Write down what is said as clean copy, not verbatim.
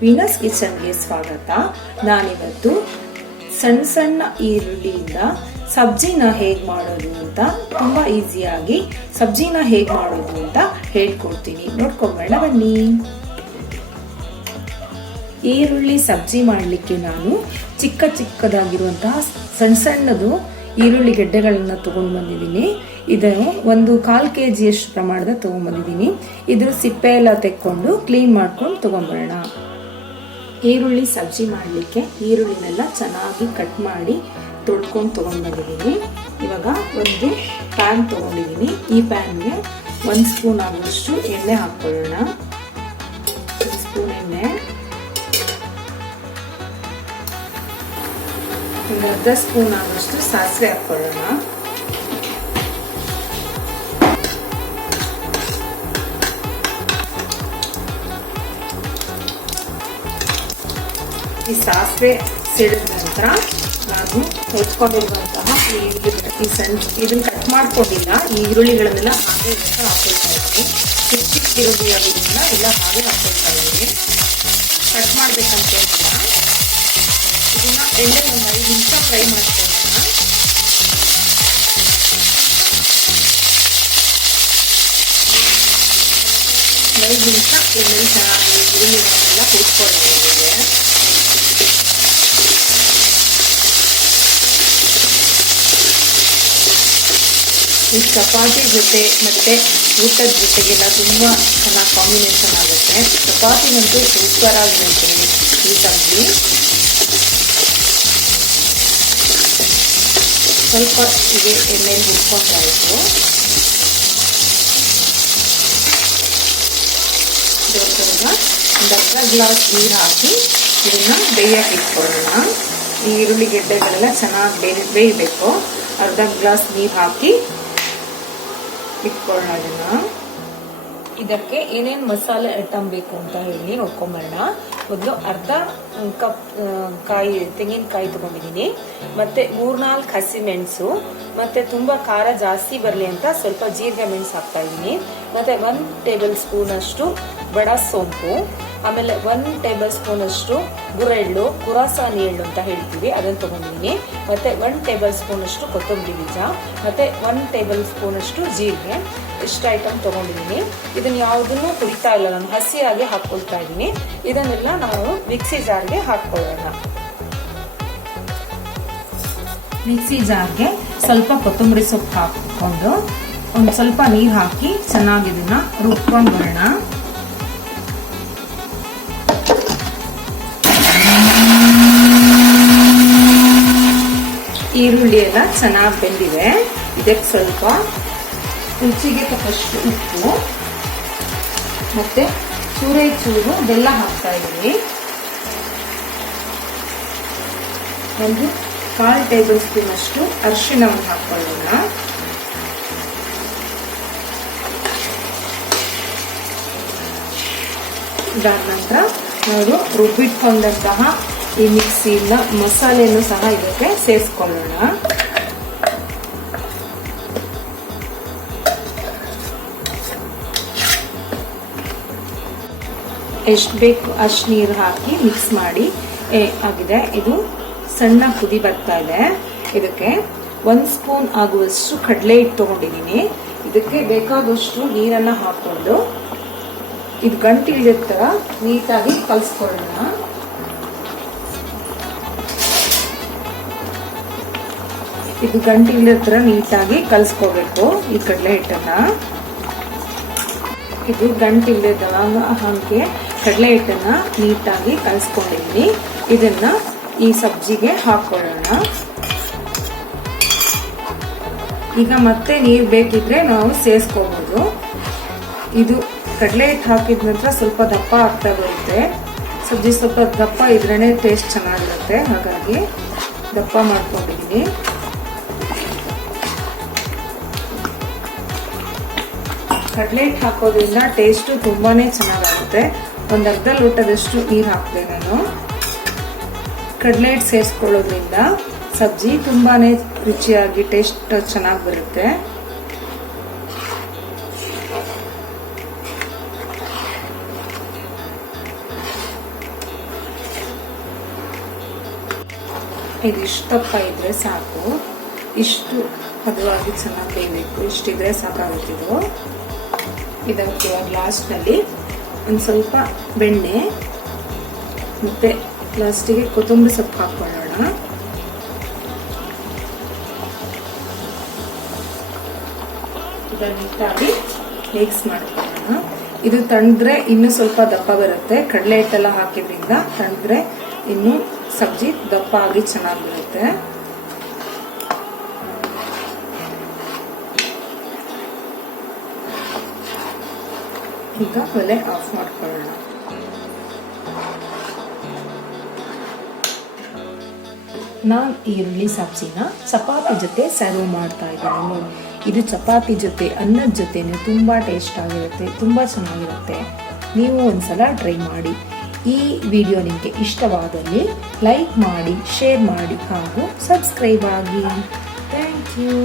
Venus ಕಿಚನ್ಗೆ ಸ್ವಾಗತ. ನಾನಿವತ್ತು ಸಣ್ಣ ಸಣ್ಣ ಈರುಳ್ಳಿಯಿಂದ ಸಬ್ಜಿನ ಹೇಗೆ ಮಾಡೋದು ಅಂತ, ತುಂಬಾ ಈಸಿಯಾಗಿ ಸಬ್ಜಿನ ಹೇಗೆ ಮಾಡೋದು ಅಂತ ಹೇಳ್ಕೊಡ್ತೀನಿ. ನೋಡ್ಕೊಂಬೇಡ ಬನ್ನಿ. ಈರುಳ್ಳಿ ಸಬ್ಜಿ ಮಾಡಲಿಕ್ಕೆ ನಾನು ಚಿಕ್ಕದಾಗಿರುವಂತಹ ಸಣ್ಣ ಸಣ್ಣದು ಈರುಳ್ಳಿ ಗೆಡ್ಡೆಗಳನ್ನ ತಗೊಂಡು ಬಂದಿದ್ದೀನಿ. ಇದನ್ನು 1/4 kg ಪ್ರಮಾಣದ ತಗೊಂಡ್ಬಂದಿದ್ದೀನಿ. ಇದ್ರ ಸಿಪ್ಪೆ ಎಲ್ಲ ತೆಕ್ಕೊಂಡು ಕ್ಲೀನ್ ಮಾಡ್ಕೊಂಡು ತಗೊಂಡ್ಬರೋಣ. ಈರುಳ್ಳಿ ಸಬ್ಜಿ ಮಾಡಲಿಕ್ಕೆ ಈರುಳ್ಳಿನೆಲ್ಲ ಚೆನ್ನಾಗಿ ಕಟ್ ಮಾಡಿ ತೊಳ್ಕೊಂಡು ತಗೊಂಡ್ಬಂದಿದ್ದೀನಿ. ಇವಾಗ ಒಂದು ಪ್ಯಾನ್ ತಗೊಂಡಿದ್ದೀನಿ. ಈ ಪ್ಯಾನ್ಗೆ 1 ಸ್ಪೂನ್ ಆಗುವಷ್ಟು ಎಣ್ಣೆ ಹಾಕೊಳ್ಳೋಣ. 1 ಸ್ಪೂನ್ ಎಣ್ಣೆ, ಒಂದು ಅರ್ಧ ಸ್ಪೂನ್ ಆಗುವಷ್ಟು ಸಾಸಿವೆ ಹಾಕೊಳ್ಳೋಣ. ಈ ಸಾಸಿವೆ ಸಿಡಿದ ನಂತರ ನಾನು ಹೊಚ್ಕೊಂಡಿರುವಂತಹ ಇದನ್ನ ಕಟ್ ಮಾಡ್ಕೊಂಡಿಲ್ಲ ಈ ಈರುಳ್ಳಿಗಳನ್ನೆಲ್ಲ ಹಾಗೆ ಹಾಕೊಳ್ತಾ ಇದ್ದೀನಿ. ಚಿಕ್ಕ ಈರುಳ್ಳಿ ಅದನ್ನ ಎಲ್ಲ ಹಾಗೆ ಹಾಕೊಳ್ತಾ ಇದ್ದೀನಿ. ಕಟ್ ಮಾಡ್ಬೇಕಂತ ಹೇಳಿಲ್ಲ. ಇದನ್ನ ಎಣ್ಣೆ ಒಂದು 5 ನಿಮಿಷ ಫ್ರೈ ಮಾಡ್ಕೊಳ್ಳೋಣ. ಒಂದು 5 ನಿಮಿಷ ಎಣ್ಣೆ ಚೆನ್ನಾಗಿ ಈರುಳ್ಳಿಗಳನ್ನೆಲ್ಲ ಕೂತ್ಕೊಳ್ಳೋಣ. ಈ ಚಪಾತಿ ಜೊತೆ ಮತ್ತೆ ಊಟದ ಜೊತೆಗೆಲ್ಲ ತುಂಬಾ ಚೆನ್ನಾಗಿ ಕಾಂಬಿನೇಷನ್ ಆಗುತ್ತೆ. ಚಪಾತಿನಂತೂ ಸೂಪರ್ ಆಗಿರುತ್ತೆ ಈ ಸಬ್ಜಿ. ಸ್ವಲ್ಪ ಹೀಗೆ ಎಣ್ಣೆಲಿ ಹುರ್ಕೊಂತಾ ಇತ್ತು. ಒಂದು ಅರ್ಧ ಗ್ಲಾಸ್ ನೀರು ಹಾಕಿ ಇದನ್ನ ಬೇಯಕ್ಕೆ ಇಟ್ಕೊಳ್ಳೋಣ. ಈ ಈರುಳ್ಳಿ ಗೆಡ್ಡೆಗಳೆಲ್ಲ ಚೆನ್ನಾಗಿ ಬೇಯಬೇಕು. ಅರ್ಧ ಗ್ಲಾಸ್ ನೀರು ಹಾಕಿ ಇಟ್ಕೊಳ್ಳೋಣ. ಇದಕ್ಕೆ ಏನೇನು ಮಸಾಲೆ ಐಟಮ್ ಬೇಕು ಅಂತ ಹೇಳಿ ನೋಡ್ಕೊಂಬರೋಣ. ಮೊದಲು ಅರ್ಧ ಕಪ್ ತೆಂಗಿನಕಾಯಿ ತಗೊಂಡಿದ್ದೀನಿ. ಮತ್ತೆ 3-4 ಹಸಿಮೆಣಸು, ಮತ್ತೆ ತುಂಬಾ ಖಾರ ಜಾಸ್ತಿ ಬರಲಿ ಅಂತ ಸ್ವಲ್ಪ ಜೀರಿಗೆ ಮೆಣಸು ಹಾಕ್ತಾ ಇದ್ದೀನಿ. ಮತ್ತೆ 1 ಟೇಬಲ್ ಸ್ಪೂನ್ ಅಷ್ಟು ಬಡ ಸೋಂಪು, ಆಮೇಲೆ 1 ಟೇಬಲ್ ಸ್ಪೂನ್ ಅಷ್ಟು ಗುರೆಳ್ಳು, ಕುರಾಸಾನಿ ಎಳ್ಳು ಅಂತ ಹೇಳ್ತೀವಿ, ಅದನ್ನು ತಗೊಂಡಿದ್ದೀನಿ. ಮತ್ತೆ 1 ಟೇಬಲ್ ಸ್ಪೂನ್ ಅಷ್ಟು ಕೊತ್ತಂಬರಿ ಬೀಜ, ಮತ್ತೆ 1 ಟೇಬಲ್ ಸ್ಪೂನ್ ಅಷ್ಟು ಜೀರಿಗೆ. ಇಷ್ಟು ಐಟಮ್ ತಗೊಂಡಿದ್ದೀನಿ. ಇದನ್ನ ಯಾವುದನ್ನು ಹುರಿತಾ ಇಲ್ಲ, ನಾನು ಹಸಿಯಾಗಿ ಹಾಕೊಳ್ತಾ ಇದ್ದೀನಿ. ಇದನ್ನೆಲ್ಲ ನಾವು ಮಿಕ್ಸಿ ಜಾರ್ಗೆ ಹಾಕೊಳ್ಳೋಣ. ಮಿಕ್ಸಿ ಜಾರ್ಗೆ ಸ್ವಲ್ಪ ಕೊತ್ತಂಬರಿ ಸೊಪ್ಪು ಹಾಕಿಕೊಂಡು ಒಂದು ಸ್ವಲ್ಪ ನೀರು ಹಾಕಿ ಚೆನ್ನಾಗಿ ಇದನ್ನ ರುಬ್ಕೊಂಡು ಬರೋಣ. ಈರುಳ್ಳಿ ಎಲ್ಲ ಚೆನ್ನಾಗಿ ಬೆಂದಿದೆ. ಇದಕ್ಕೆ ಸ್ವಲ್ಪ ರುಚಿಗೆ ತಕ್ಕಷ್ಟು ಉಪ್ಪು ಮತ್ತೆ ಚೂರು ಬೆಲ್ಲ ಹಾಕ್ತಾ ಇದ್ದೀನಿ. ಒಂದು 1/4 ಟೇಬಲ್ ಸ್ಪೂನ್ ಅಷ್ಟು ಅರಿಶಿಣವನ್ನು ಹಾಕೊಳ್ಳೋಣ. ಇದಾದ ನಂತರ ನಾವು ರುಬ್ಬಿಟ್ಕೊಂಡಂತಹ ಈ ಮಿಕ್ಸಿಯಿಂದ ಮಸಾಲೆಯನ್ನು ಸಹ ಇದಕ್ಕೆ ಸೇರಿಸ್ಕೊಳ್ಳೋಣ. ಎಷ್ಟು ಬೇಕು ಅಷ್ಟು ನೀರು ಹಾಕಿ ಮಿಕ್ಸ್ ಮಾಡಿ ಆಗಿದೆ. ಇದು ಸಣ್ಣ ಕುದಿ ಬರ್ತಾ ಇದೆ. ಇದಕ್ಕೆ 1 ಸ್ಪೂನ್ ಆಗುವಷ್ಟು ಕಡಲೆ ಹಿಟ್ಟು ತಗೊಂಡಿದ್ದೀನಿ. ಇದಕ್ಕೆ ಬೇಕಾದಷ್ಟು ನೀರನ್ನ ಹಾಕೊಂಡು ಇದು ಗಂಟು ಇಳಿದ ತರ ನೀಟಾಗಿ ಕಲಿಸ್ಕೊಳ್ಳೋಣ. ಇದು ಗಂಟು ಇಳಿದ ತರ ನೀಟಾಗಿ ಕಲಿಸ್ಕೋಬೇಕು ಈ ಕಡಲೆ ಹಿಟ್ಟನ್ನ. ಇದು ಗಂಟು ಇಳಿದ ಹಾಗೆ ಕಡಲೆ ಹಿಟ್ಟನ್ನ ನೀಟಾಗಿ ಕಲಿಸ್ಕೊಂಡಿದ್ದೀನಿ. ಇದನ್ನ ಈ ಸಬ್ಜಿಗೆ ಹಾಕೊಳ್ಳೋಣ. ಈಗ ಮತ್ತೆ ನೀರು ಬೇಕಿದ್ರೆ ನಾವು ಸೇರಿಸ್ಕೋಬಹುದು. ಇದು ಕಡಲೆ ಹಿಟ್ಟು ಹಾಕಿದ ನಂತರ ಸ್ವಲ್ಪ ದಪ್ಪ ಆಗ್ತಾ ಬರುತ್ತೆ. ಸಬ್ಜಿ ಸ್ವಲ್ಪ ದಪ್ಪ ಇದ್ರೇನೆ ಟೇಸ್ಟ್ ಚೆನ್ನಾಗಿರುತ್ತೆ, ಹಾಗಾಗಿ ದಪ್ಪ ಮಾಡ್ಕೊಂಡಿದ್ದೀನಿ. ಕಡಲೆ ಹಿಟ್ಟು ಹಾಕೋದ್ರಿಂದ ಟೇಸ್ಟು ತುಂಬಾನೇ ಚೆನ್ನಾಗಾಗುತ್ತೆ. ಒಂದು ಅರ್ಧ ಲೋಟದಷ್ಟು ನೀರು ಹಾಕಿದೆ ನಾನು. ಕಡಲೆ ಹಿಟ್ಟು ಸೇರಿಸ್ಕೊಳ್ಳೋದ್ರಿಂದ ಸಬ್ಜಿ ತುಂಬಾನೇ ರುಚಿಯಾಗಿ ಟೇಸ್ಟ್ ಚೆನ್ನಾಗಿ ಬರುತ್ತೆ. ಇದು ಇಷ್ಟಪ್ಪ ಇದ್ರೆ ಸಾಕು, ಇಷ್ಟು ಹದವಾಗಿ ಚೆನ್ನಾಗಿ ಬೇಯಬೇಕು, ಇಷ್ಟಿದ್ರೆ ಸಾಕಾಗುತ್ತಿದ್ದು. ಇದಕ್ಕೆ ಇವಾಗ ಲಾಸ್ಟ್ನಲ್ಲಿ ಒಂದು ಸ್ವಲ್ಪ ಬೆಣ್ಣೆ ಮತ್ತೆ ಲಾಸ್ಟಿಗೆ ಕೊತ್ತಂಬರಿ ಸೊಪ್ಪು ಹಾಕೊಳ್ಳೋಣ. ಇದನ್ನಿಟ್ಟಾಗಿ ಮಿಕ್ಸ್ ಮಾಡ್ಕೊಳ್ಳೋಣ. ಇದು ತಣ್ಣದ್ರೆ ಇನ್ನೂ ಸ್ವಲ್ಪ ದಪ್ಪ ಬರುತ್ತೆ. ಕಡಲೆ ಹಿಟ್ಟೆಲ್ಲ ಹಾಕಿದ್ರಿಂದ ತಣ್ಣದ್ರೆ ಇನ್ನೂ ಸಬ್ಜಿ ದಪ್ಪ ಆಗಿ ಚೆನ್ನಾಗಿ ಬರುತ್ತೆ. ಈಗ ಒಲೆ ಆಫ್ ಮಾಡ್ಕೊಳ್ಳೋಣ. ನಾನು ಈರುಳ್ಳಿ ಸಬ್ಜಿನ ಚಪಾತಿ ಜೊತೆ ಸರ್ವ್ ಮಾಡ್ತಾ ಇದ್ದೀನಿ ನೋಡಿ. ಇದು ಚಪಾತಿ ಜೊತೆ ಅನ್ನದ ಜೊತೆನೆ ತುಂಬ ಟೇಸ್ಟ್ ಆಗಿರುತ್ತೆ, ತುಂಬ ಚೆನ್ನಾಗಿರುತ್ತೆ. ನೀವು ಒಂದ್ಸಲ ಟ್ರೈ ಮಾಡಿ. ಈ ವಿಡಿಯೋ ನಿಮಗೆ ಇಷ್ಟವಾದಲ್ಲಿ ಲೈಕ್ ಮಾಡಿ, ಶೇರ್ ಮಾಡಿ ಹಾಗೂ ಸಬ್ಸ್ಕ್ರೈಬ್ ಆಗಿ. Thank you.